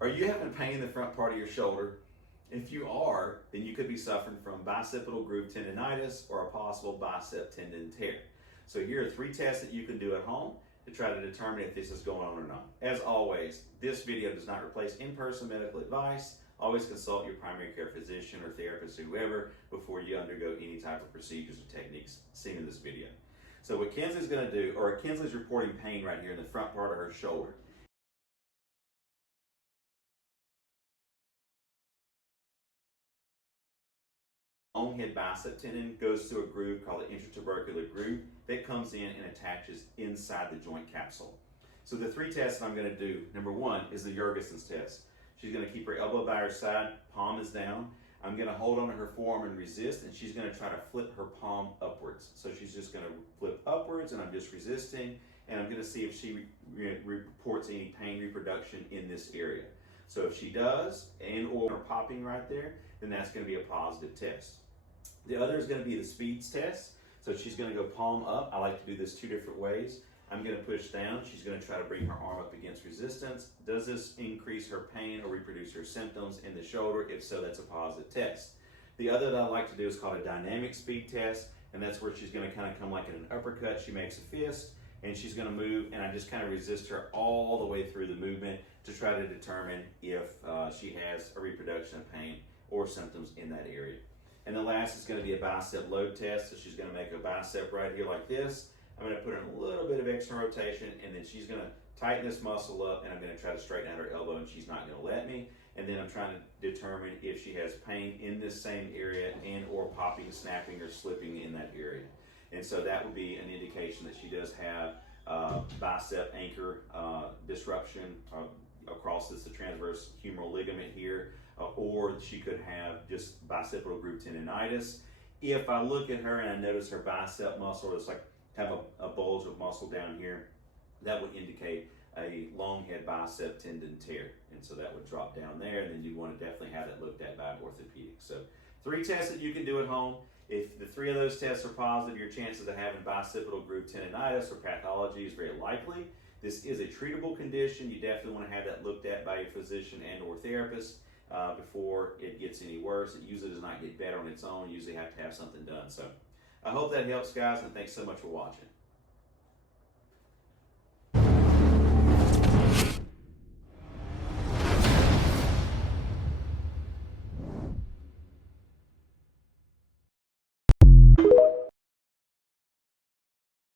Are you having pain in the front part of your shoulder? If you are, then you could be suffering from bicipital groove tendonitis or a possible bicep tendon tear. So here are 3 tests that you can do at home to try to determine if this is going on or not. As always, this video does not replace in-person medical advice. Always consult your primary care physician or therapist or whoever before you undergo any type of procedures or techniques seen in this video. So what Kinsley's going to do, or Kinsley's reporting pain right here in the front part of her shoulder. Long head bicep tendon goes through a groove called the intertubercular groove that comes in and attaches inside the joint capsule. So the 3 tests that I'm going to do, number 1 is the Jurgensen's test. She's going to keep her elbow by her side, palm is down. I'm going to hold onto her forearm and resist, and she's going to try to flip her palm upwards. So she's just going to flip upwards, and I'm just resisting, and I'm going to see if she reports any pain reproduction in this area. So if she does, and or popping right there, then that's going to be a positive test. The other is going to be the speeds test. So she's going to go palm up. I like to do this 2 different ways. I'm going to push down. She's going to try to bring her arm up against resistance. Does this increase her pain or reproduce her symptoms in the shoulder? If so, that's a positive test. The other that I like to do is called a dynamic speed test, and that's where she's going to kind of come like in an uppercut. She makes a fist, and she's going to move, and I just kind of resist her all the way through the movement to try to determine if she has a reproduction of pain or symptoms in that area. And the last is going to be a bicep load test. So she's going to make a bicep right here like this. I'm going to put in a little bit of extra rotation, and then she's going to tighten this muscle up, and I'm going to try to straighten out her elbow, and she's not going to let me. And then I'm trying to determine if she has pain in this same area and or popping, snapping, or slipping in that area. And so that would be an indication that she does have bicep anchor disruption across the transverse humeral ligament here, or she could have just bicipital groove tendonitis. If I look at her and I notice her bicep muscle is like have a bulge of muscle down here, that would indicate a long head bicep tendon tear. And so that would drop down there, and then you want to definitely have that looked at by an orthopedic. So 3 tests that you can do at home. If the 3 of those tests are positive, your chances of having bicipital groove tendonitis or pathology is very likely. This is a treatable condition. You definitely want to have that looked at by your physician and or therapist before it gets any worse. It usually does not get better on its own. You usually have to have something done. So I hope that helps, guys, and thanks so much for watching.